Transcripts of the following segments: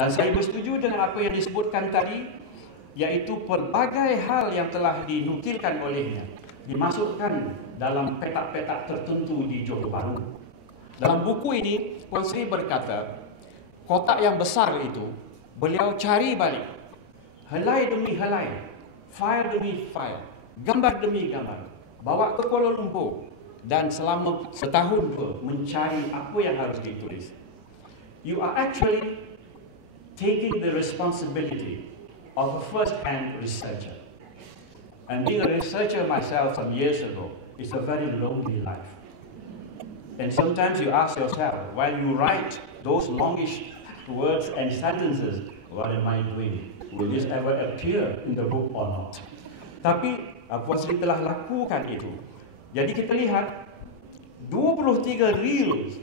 Dan saya bersetuju dengan apa yang disebutkan tadi, iaitu pelbagai hal yang telah dinukilkan olehnya dimasukkan dalam petak-petak tertentu di Johor Bahru. Dalam buku ini, Puan Sri berkata, kotak yang besar itu beliau cari balik, helai demi helai, file demi file, gambar demi gambar, bawa ke Kuala Lumpur, dan selama setahun mencari apa yang harus ditulis. You are actually taking the responsibility of a first-hand researcher. And being a researcher myself some years ago is a very lonely life. And sometimes you ask yourself, while you write those longish words and sentences, what am I doing? Will this ever appear in the book or not? Tapi Puan Sri telah lakukan itu. Jadi kita lihat 23 reels,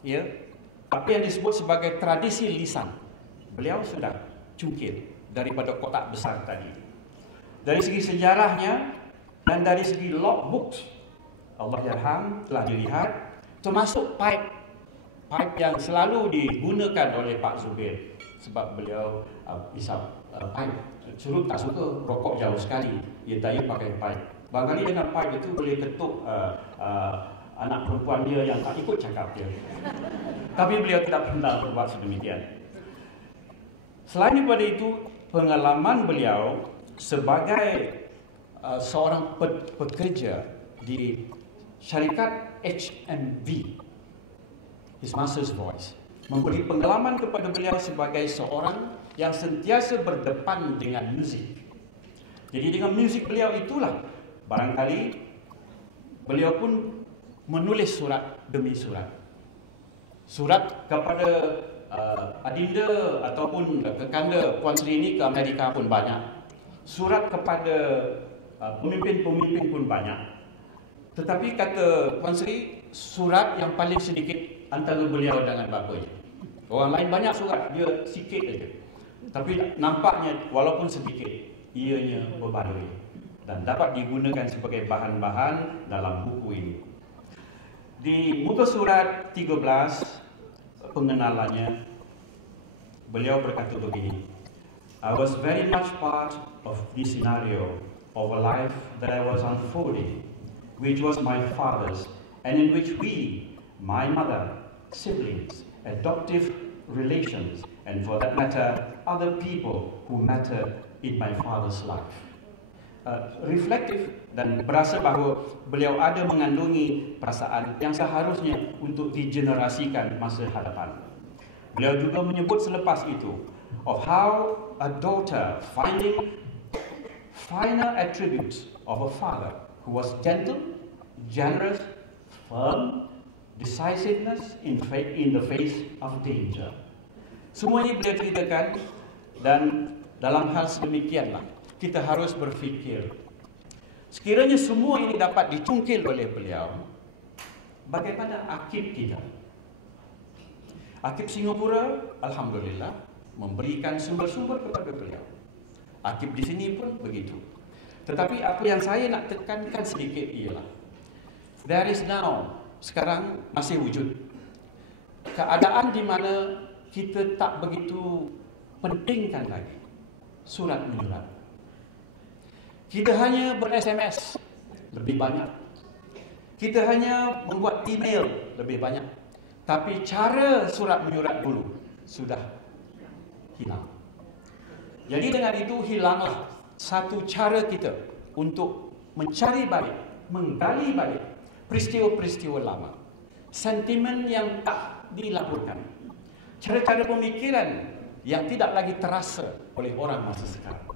ya, apa yang disebut sebagai tradisi lisan, beliau sudah cungkil daripada kotak besar tadi. Dari segi sejarahnya dan dari segi logbooks, Allah yarham, telah dilihat, termasuk pipe yang selalu digunakan oleh Pak Zubir, sebab beliau isap pipe. Curut tak suka, rokok jauh sekali, dia tak pakai pipe. Barangkali dengan pipe itu boleh ketuk anak perempuan dia yang tak ikut cakap dia. Tapi beliau tidak pernah berbuat sedemikian. Selain daripada itu, pengalaman beliau sebagai seorang pekerja di syarikat HMV, His Master's Voice, memberi pengalaman kepada beliau sebagai seorang yang sentiasa berdepan dengan muzik. Jadi dengan muzik beliau itulah barangkali beliau pun menulis surat demi surat. Surat kepada adinda ataupun kekanda Puan Sri ini ke Amerika pun banyak. Surat kepada pemimpin-pemimpin pun banyak. Tetapi kata Puan Sri, surat yang paling sedikit antara beliau dengan bapanya. Orang lain banyak surat, dia sikit saja. Tapi nampaknya walaupun sedikit, ianya berbaloi dan dapat digunakan sebagai bahan-bahan dalam buku ini. Di muka surat 13 pengenalannya, beliau berkata begini, I was very much part of this scenario of a life that I was unfolding, which was my father's, and in which we, my mother, siblings, adoptive relations, and for that matter, other people who matter in my father's life. Reflektif dan berasa bahawa beliau ada mengandungi perasaan yang seharusnya untuk digenerasikan masa hadapan. Beliau juga menyebut selepas itu of how a daughter finding finer attributes of a father who was gentle, generous, firm, decisiveness in the face of danger. Semua ini beliau ceritakan, dan dalam hal sedemikianlah kita harus berfikir, sekiranya semua ini dapat dicungkil oleh beliau, bagaimana akib kita? Akib Singapura, alhamdulillah, memberikan sumber-sumber kepada beliau. Akib di sini pun begitu. Tetapi apa yang saya nak tekankan sedikit ialah, there is now, sekarang masih wujud keadaan di mana kita tak begitu pentingkan lagi surat menyurat. Kita hanya ber-SMS lebih banyak. Kita hanya membuat email lebih banyak. Tapi cara surat menyurat dulu sudah hilang. Jadi dengan itu hilanglah satu cara kita untuk mencari balik, menggali balik peristiwa-peristiwa lama, sentimen yang tak dilaporkan, cara-cara pemikiran yang tidak lagi terasa oleh orang masa sekarang.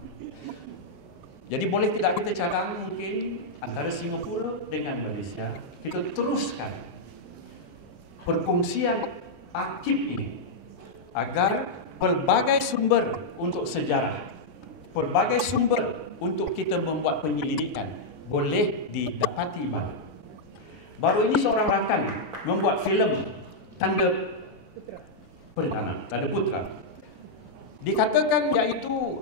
Jadi boleh tidak kita cadang mungkin antara Singapura dengan Malaysia, kita teruskan perkongsian akib ini agar pelbagai sumber untuk sejarah, pelbagai sumber untuk kita membuat penyelidikan boleh didapati balik. Baru ini seorang rakan membuat filem Tanda Putra. Dikatakan iaitu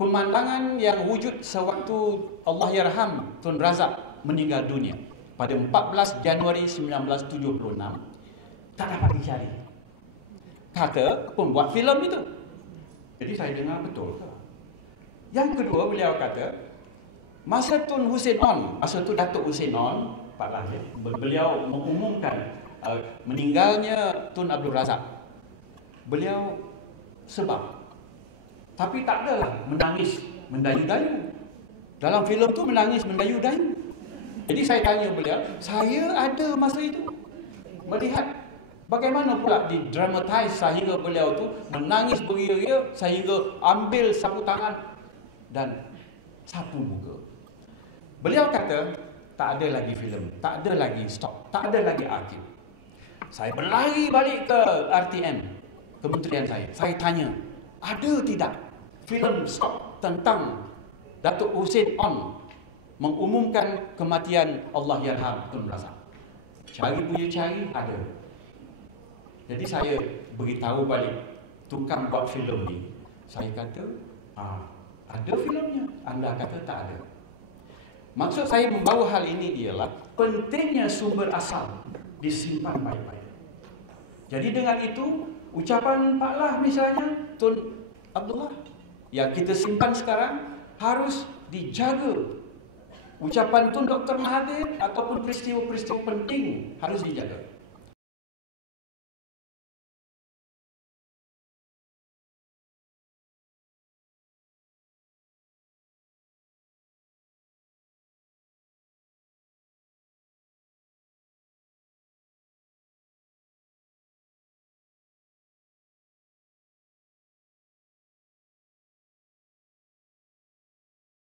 pemandangan yang wujud sewaktu Allahyarham Tun Razak meninggal dunia pada 14 Januari 1976 tak dapat dicari. kata pembuat filem itu. Jadi saya dengar betul. Yang kedua, beliau kata, masa Tun Hussein On, masa tu Datuk Hussein On, Pak Lahir, beliau mengumumkan meninggalnya Tun Abdul Razak. Beliau sebab, tapi tak adalah menangis mendayu-dayu. Dalam filem tu menangis mendayu-dayu. Jadi saya tanya beliau, saya ada masa itu melihat bagaimana pula didramatize sehingga beliau tu menangis beria-ria sehingga ambil sapu tangan dan sapu muka. Beliau kata, tak ada lagi filem, tak ada lagi stok, tak ada lagi arsip. Saya berlari balik ke RTM, kementerian saya. Saya tanya, ada tidak filem stok tentang Datuk Hussein On mengumumkan kematian Allahyarham Tun Razak? Cari punya cari, ada. Jadi saya beritahu balik tukang buat filem ni. Saya kata, ada filemnya. Anda kata tak ada. Maksud saya membawa hal ini ialah pentingnya sumber asal disimpan baik-baik. Jadi dengan itu, ucapan Pak Lah misalnya, Tun Abdullah, yang kita simpan sekarang harus dijaga. Ucapan Tun Dr. Mahathir ataupun peristiwa-peristiwa penting harus dijaga.